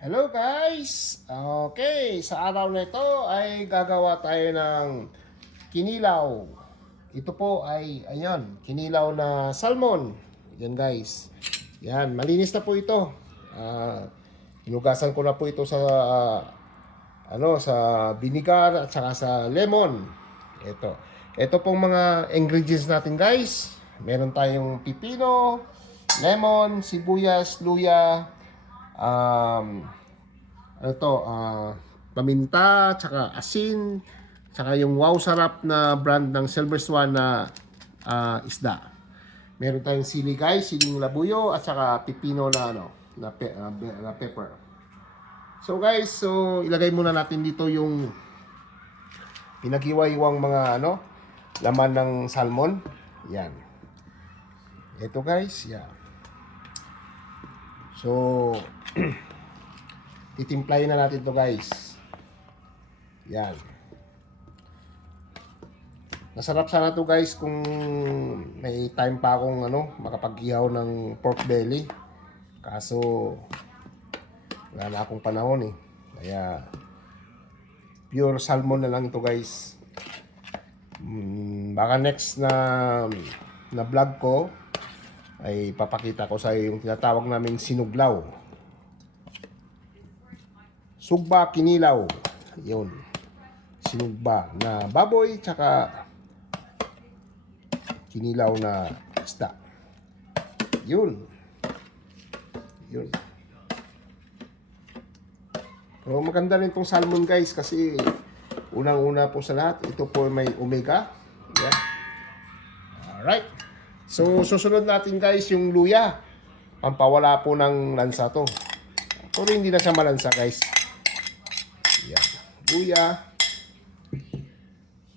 Hello guys! Okay, sa araw na ito ay gagawa tayo ng kinilaw. Ito po ay, ayan, kinilaw na salmon. Yan guys. Yan, malinis na po ito. Hinugasan ko na po ito sa, sa vinegar at saka sa lemon. Ito. Ito pong mga ingredients natin guys. Meron tayong pipino, lemon, sibuyas, luya, um, paminta, tsaka asin, tsaka yung wow sarap na brand ng Silver Swan na isda. Meron tayong sili guys, siling labuyo at saka pipino na na pepper. So guys, ilagay muna natin dito yung pinaghiwa-hiwang mga laman ng salmon. Yan. Ito guys, yan. So titimplahin na natin to guys. Yan. Masarap sana to guys kung may time pa akong makapag-ihaw ng pork belly. Kaso wala na akong panahon eh. Kaya pure salmon na lang ito guys. Baka next na vlog ko ay papakita ko sa iyo yung tinatawag naming sinuglaw. Sugba kinilaw. Yun. Sinugba na baboy tsaka kinilaw na isda. Yun. Yun. Pero maganda rin itong salmon guys kasi unang-una po sa lahat, ito po may omega. Yeah. Alright. So susunod natin guys yung luya. Pampawala po ng lansa to. Pero hindi na siya malansa guys. Yan. Luya.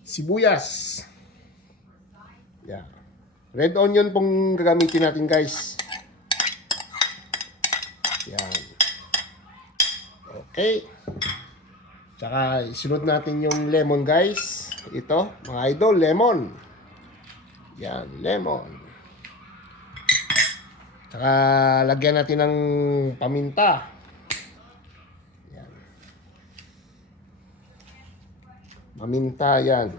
Sibuyas. Yan. Red onion pong gagamitin natin guys. Yan. Okay. Tsaka isunod natin yung lemon guys. Ito, mga idol, lemon. Yan, lemon. Tsaka lagyan natin ng paminta. Paminta yan.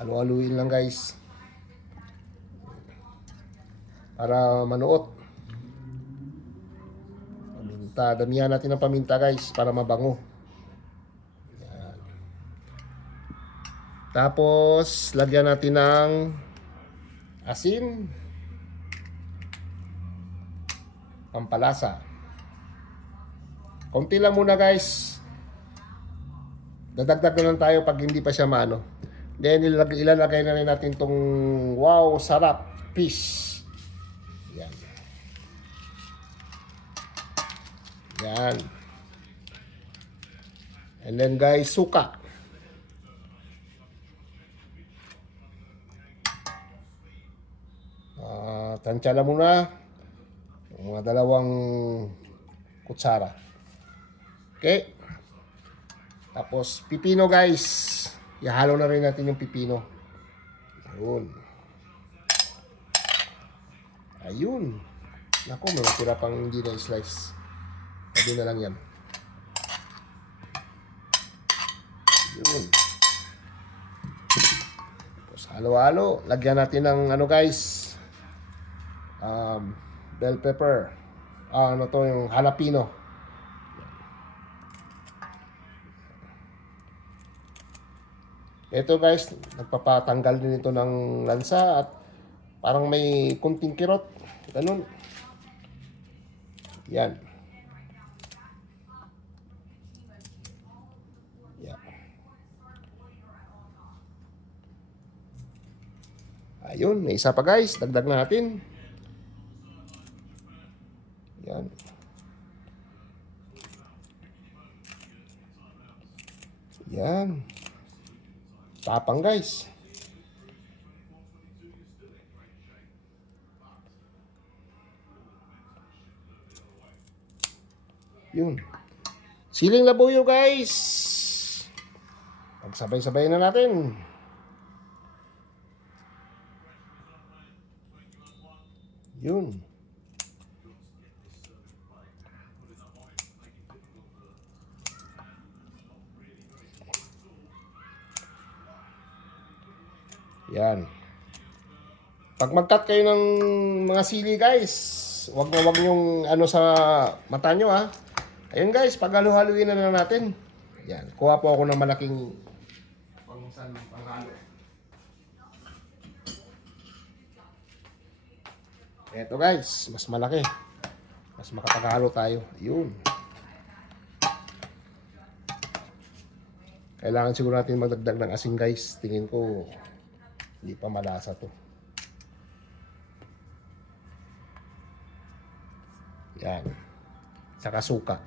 Halu-haluin lang guys. Para manuot. Paminta. Damihan natin ng paminta guys para mabango. Yan. Tapos, lagyan natin ng asin. Pampalasa. Konti lang muna guys. Dadagdag na lang tayo pag hindi pa siya maano. Then ilalagay na rin natin tong wow sarap fish. Yan. Yan. And then guys, suka. Tansya lang muna. Mga 2 kutsara. Okay. Tapos pipino guys. Ihalo na rin natin yung pipino. Ayun. Ayun. Naku, may matira pang hindi na slice. Sabi na lang yan. Ayun. Tapos halo-halo. Lagyan natin ng guys. Bell pepper. Yung jalapeno. Ito guys, nagpapatanggal din ito ng lansa at parang may kunting kirot. Ganun. Yan. Yan. Ayun, may isa pa guys. Dagdag natin. Yan. Yan. Tapang guys. Yun. Siling labuyo guys. Pagsabay-sabay na natin. Yun. Yan. Pag mag-cut kayo ng mga sili guys, wag na wag yung ano sa mata nyo ha. Ayun guys, paghalo-haluin na lang natin. Yan, kuha po ako ng malaking panghalo. Eto guys, mas malaki. Mas makapagalo tayo. Yun. Kailangan siguro natin magdagdag ng asin guys. Tingin ko hindi pa malasa to. Yan. Saka suka.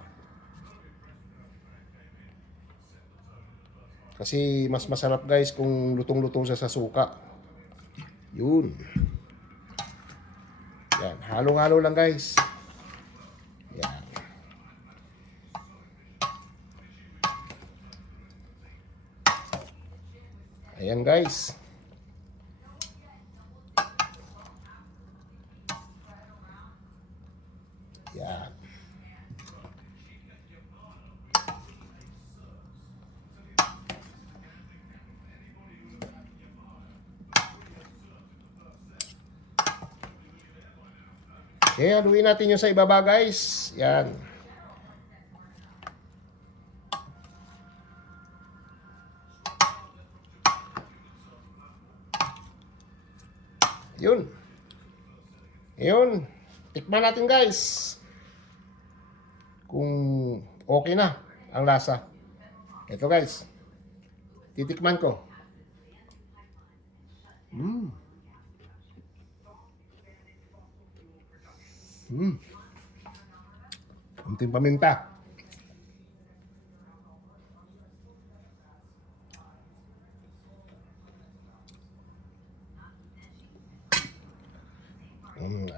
Kasi mas masarap guys kung lutong-lutong siya sa suka. Yun. Yan. Halo-halo lang guys. Yan. Ayan guys. Yan. Okay, haluin natin yung sa ibaba guys. Yan. Yun. Yun. Tikman natin guys. Kung okay na ang lasa. Ito guys. Titikman ko. Kunting paminta.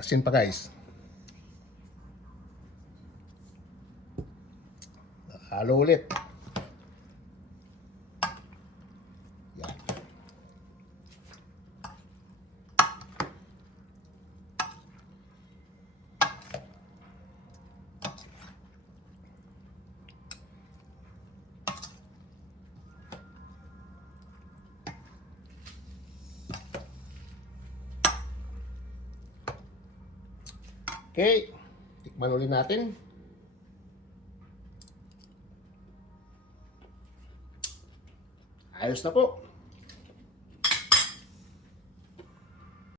Asin pa guys. Halo ulit. Yan. Okay, tikman ulit natin. Ayos na po.